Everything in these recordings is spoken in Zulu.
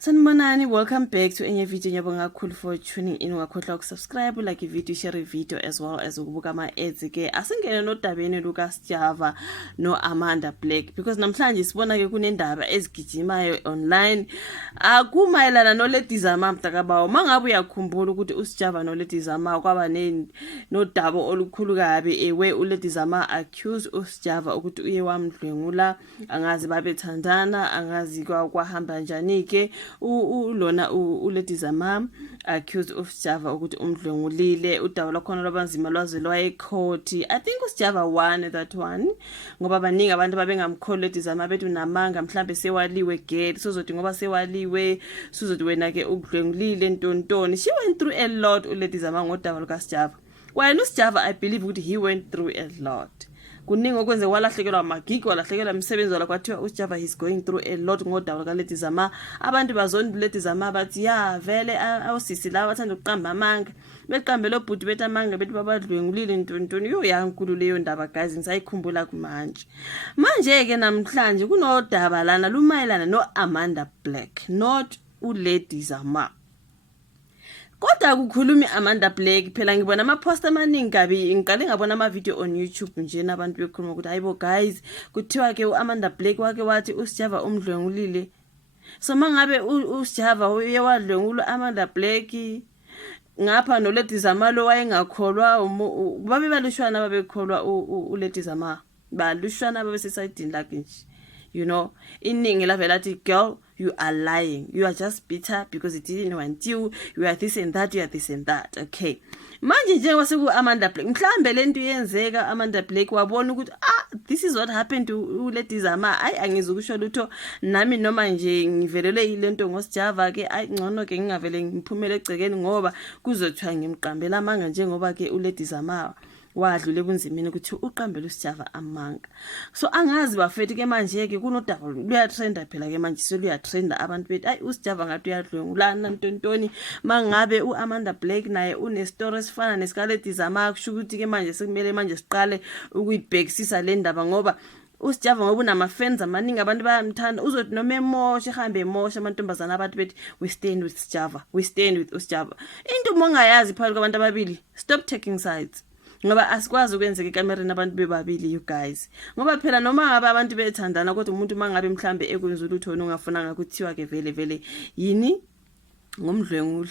Sanibonani, welcome back to enye video. Ngiyabonga kakhulu for tuning in. Ungakhohlwa ukusubscribe, like video, share video as well as ukubuka ama-ads ke. Asingene nodabeni Lucas Java no Amanda Black because namhlanje sibona ke kunendaba ezigijimayo online. Akumayelana no Lady Zama mntakabawo. Mangabe uyakhumbula ukuthi uSjava no Lady Zama kwaba nodaba olukhulu kabi ewe uLady Zama accused uSjava ukuthi uye wamdlwengula, angazi babethandana, angazi kwahamba njani ke. Lona uLady Zama accused uSjava ukuthi umdlwengulile. Udaba lwakhona lwabanzima lwaze lwayecourt. I think uSjava won that one ngoba baningi abantu babengamkholi Lady Zama bethi unamanga mhlambe sewaliwe gate, sozothi ngoba sewaliwe sozothi wena ke ukudlwengulile ntontoni. She went through a lot uLady Zama ngodaba lukaSjava. Wena uSjava I believe ukuthi he went through a lot. Kuningi okwenze walahlekelwa amagigi, walahlekelwa imisebenzi, wala kwathiwa uSjava he's going through a lot ngodaba ka Lady Zama. Abantu bazonda Lady Zama bathi ya vele awusisi la bathanda ukuqamba amanga, beqambe lo bhuti bethi amanga bethi babadlwengulile ntontoni. Yo yankulu leyo ndaba guys, ngisayikhumbula kumanje. Manje ke namhlanje kunodaba lana lumayelana no Amanda Black, not uLady Zama. Kodwa kukhulumi Amanda Black phela ngibona ama-post amaningi kabi, ngiqale ngabona ama-video on YouTube nje nabantu bekhuluma ukuthi hayibo guys kuthiwa ke uAmanda Black wake wathi uSjava umdlwengulile. So mangabe uSjava uye wadlwengula Amanda Black ngapha no Lady Zama lo wayengakholwa babe balushwana babekholwa uLady Zama balushwana babe sesayidini lakhe nje. You know, iningi lavela athi girl you are lying, you are just bitter because it didn't want you, you are this and that, you are this and that. Okay, manje njengoba seku Amanda Black mhlambe lento yenzeka Amanda Black wabona ukuthi this is what happened to uLady Zama. Angizukusho lutho nami noma nje ngivelelwe yilento ngoSjava ke ngcono ke ngingavele ngiphumele egcekeni ngoba kuzothiwa ngimqambela amanga njengoba ke uLady Zama wadlule kunzimini ukuthi uqambele uSjava amanga. So angazi bafethi ke manje ke kunodaba luyatrenda phela ke manje seluyatrenda abantu bethi uSjava ngathi uyadlwengulana ntontoni. Mangabe uAmanda Black naye une story esifana neScarlett Zama kusho ukuthi ke manje sekumele manje siqale ukuyibhekisisa le ndaba ngoba uSjava ngoba unama-fans amaningi, abantu bayamthanda. Uzothi noma emosha ehambe emosha amantombazana abantu bethi we stand with Sjava, we stand with uSjava. Into mongayazi phakathi kwabantu ababili, stop taking sides. Ngoba asikwazi ukwenzeka ekamereni abantu bebabili you guys. Ngoba phela noma ngabe abantu bethandana kodwa umuntu mangabe mhlambe ekwenza ulutho ongafunanga ukuthiwa ke vele yini ngomdlwengulo.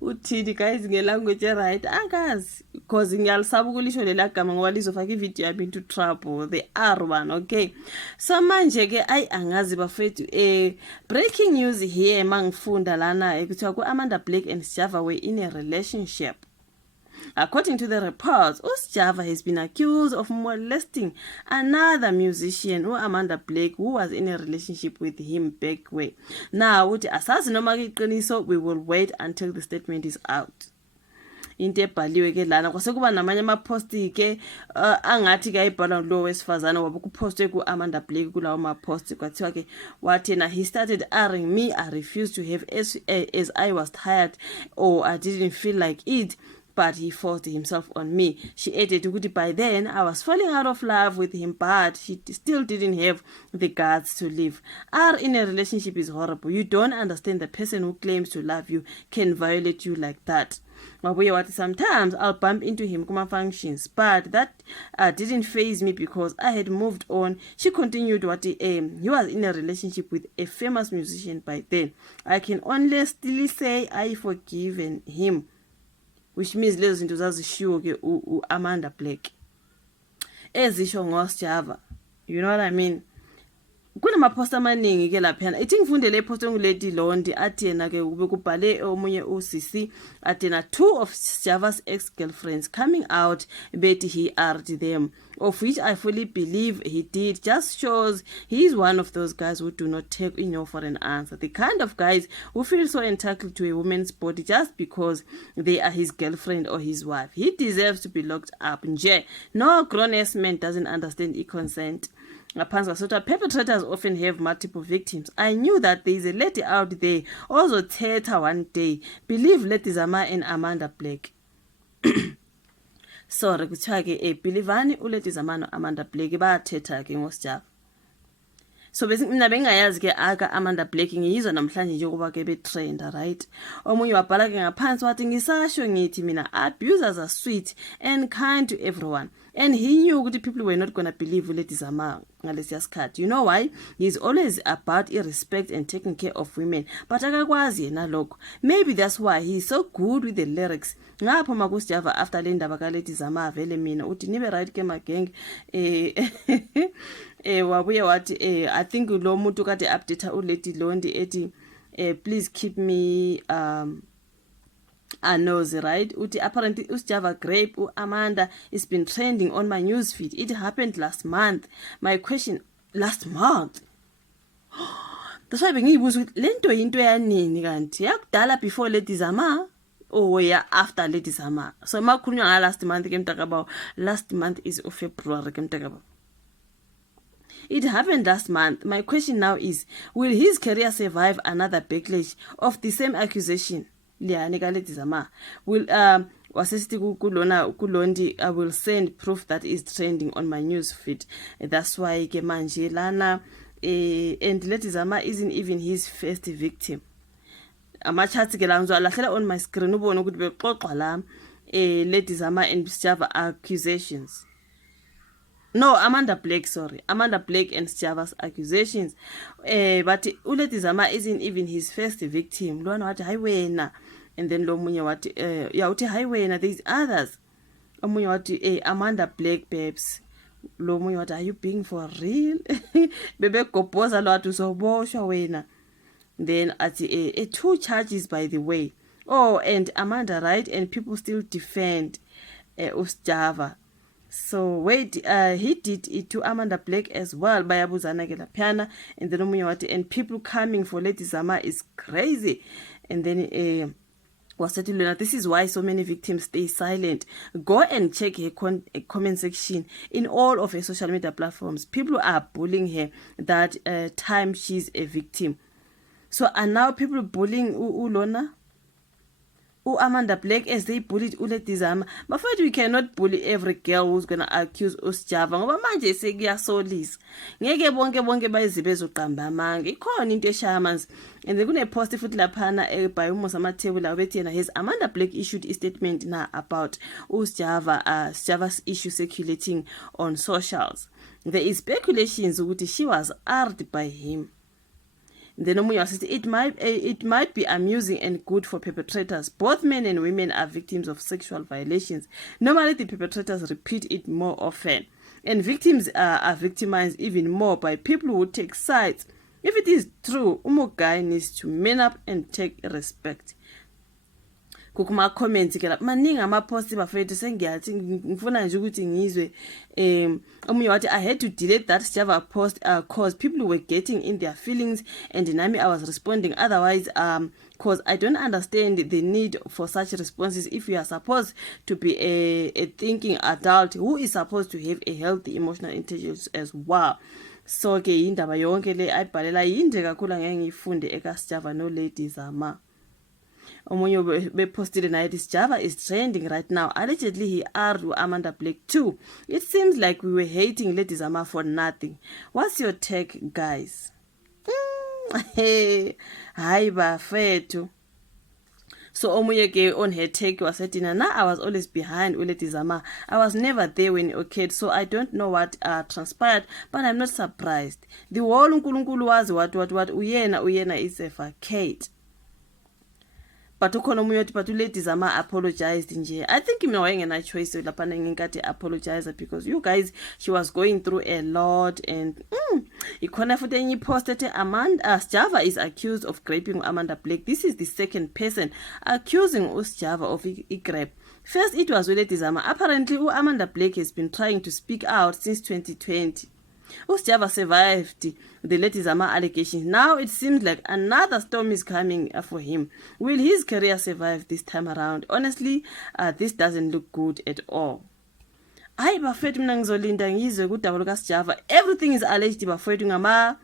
Uthini guys ngelanguage right angazi because ngiyalisaba ukulisho lela gama ngoba lizofaka ivideo yami into trouble, the R one. Okay, so manje ke angazi bafethu breaking news here mangifunda lana ekuthiwa kuAmanda Black and Sjava were in a relationship. According to the reports, uSjava has been accused of molesting another musician, Amanda Black, who was in a relationship with him back way. Now, uthi asazi noma iqiniso, we will wait until the statement is out. Into ebhaliwe ke lana kwase kuba namanye ama-post ke angathi ke ayibhala lo wesifazana wabe kupostwe kuAmanda Black kulawo ama-post kwathiwa ke wathi na he started airing me, I refused to have as I was tired or I didn't feel like it, but he forced himself on me. She added ukuthi by then I was falling out of love with him, but he still didn't have the guts to leave. In a relationship is horrible. You don't understand the person who claims to love you can violate you like that. Sometimes I'll bump into him kuma functions, but that didn't faze me because I had moved on. She continued he was in a relationship with a famous musician by then. I can honestly say I forgiven him, which means lezo zinto zazishiwo ke uAmanda Black ezisho ngoSjava. You know what I mean? Kunama-post amaningi ke laphana. Ithi ngifunde le post ngulady Londi athi yena ke kube kubhale omunye usisi athi na two of Sjava's ex-girlfriends coming out bethi he aired them, of which I fully believe he did. Just shows he is one of those guys who do not take no for an answer. The kind of guys who feel so entitled to a woman's body just because they are his girlfriend or his wife. He deserves to be locked up. Nje, no grown-ass man doesn't understand consent. Perpetrators often have multiple victims. I knew that there is a lady out there also teta one day. Believe Lady Zama and Amanda Black. Sorry, kuthiwa ke believani uLady Zama no Amanda Black bayathetha ke ngoSjava. So bese mina bengayazi ke aka Amanda Black ngiyizwa namhlanje nje kuba ke betrend, right? Omunye wabhala ke ngaphansi wathi ngisasho ngithi mina abusers are sweet and kind to everyone. And he knew that people were not going to believe Lady Zama ngalesiya sikhathi. You know why? He's always about respect and taking care of women. But akakwazi yena lokho. Maybe that's why he's so good with the lyrics. Ngapho makusijava after le ndaba ka Lady Zama vele mina uthi nibe right ke mageng wabuye wathi I think lo muntu kade update uLady Londi ethi please keep me knows, right? Uti apparently Usjava Grape Amanda is been trending on my newsfeed. It happened last month. My question, last month? That's why bengiyibuza ukuthi lento into yanini kanti yakudala before Lady Zama or yeah after Lady Zama. So makhulunywa nga last month ke mtakaba, last month is of February ke mtakaba. It happened last month. My question now is, will his career survive another backlash of the same accusation? Leti Zama will wasisithi kulona kulondi I will send proof that is trending on my news feed. That's why ke manje lana and Leti Zama isn't even his first victim. Amachati ke la ngizolahlela on my screen ubone ukuthi bexoxa la Leti Zama and Sjava accusations. No, Amanda Black, sorry. Amanda Black and Sjava's accusations. But Leti Zama isn't even his first victim. Lo wathi hayi wena. And then lo munye wathi uthi hayi wena, there's others. Omunye wathi Amanda Black babes. Lo munye wathi are you being for real? Bebe gobhoza lo wathi uzoboshwa wena. Then ati 2 charges by the way. Oh, and Amanda, right? And people still defend Sjava. So wait, he did it to Amanda Black as well. Bayabuzana ke laphana. And then omunye wathi and people coming for Lady Zama is crazy. And then wasethi lona, this is why so many victims stay silent. Go and check her comment section in all of her social media platforms. People are bullying her that time she's a victim. So and now people bullying Ulona, Amanda Black as they bullied Lady Zama. But first we cannot bully every girl who's gonna accuse Sjava. Ngoba manje sekuyasolisa. Ngeke bonke bayizibe zoqamba amanga. Ikhona into eshaya amanzi. And then kune post futhi laphana by uMosa Mathebula bethi yena has Amanda Black issued a statement now about Sjava's issue circulating on socials. There is speculations ukuthi she was asked by him. Then it might be amusing and good for perpetrators. Both men and women are victims of sexual violations. Normally, the perpetrators repeat it more often, and victims are victimized even more by people who take sides. If it is true, Umugai needs to man up and take respect. Kukuma comments ke la maningi ama-post bafethu sengiyathi ngifuna nje ukuthi ngizwe omunye wathi I had to delete that Sjava post cause people were getting in their feelings and nami I was responding otherwise cause I don't understand the need for such responses if you are supposed to be a thinking adult who is supposed to have a healthy emotional intelligence as well. So ke indaba yonke le ayibhalela yinde kakhulu ngeke ngifunde eka Sjava no Lady Zama. Omunye be posted naye Sjava is trending right now. Allegedly he argued with Amanda Black too. It seems like we were hating Lady Zama for nothing. What's your take, guys? Hayi bafethu. So omunye ke on her take was said na I was always behind Lady Zama. I was never there when it occurred, so I don't know what transpired, but I'm not surprised. The whole uNkulunkulu wazi what uyena is a facade. But ukhona omunye uthi but Lady Zama apologized nje. I think mina wayengena choice lapha ngingathi apologize because you guys, she was going through a lot and ikhona futhi enye post ethi Amanda Sjava is accused of raping Amanda Black. This is the second person accusing Sjava of a rape. First it was Lady Zama. Apparently Amanda Black has been trying to speak out since 2020. Sjava survived the Lady Zama allegations. Now it seems like another storm is coming for him. Will his career survive this time around? Honestly, this doesn't look good at all. Hayi bafethu mina ngizolinda ngizwe kudaba luka Sjava. Everything is alleged bafethu ngama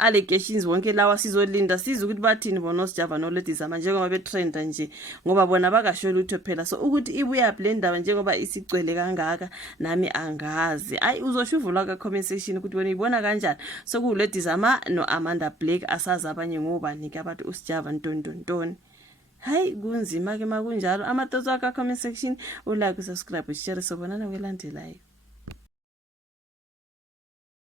allegations wonke lawa sizolinda siza ukuthi bathini bona uSjava noLady Zama njengoba betrenda nje ngoba bona bakasho lutho phela so ukuthi ibuya le ndaba njengoba isigcwele kangaka nami angazi uzoshuvula ka comment section ukuthi wena uyibona kanjani so kuLady Zama noAmanda Black asazi abanye ngobani ke abantu uSjava ntontontoni hayi kunzima ke makunjalo amathoughts akho comment section ulike usubscribe ushare sobonana kwelandelayo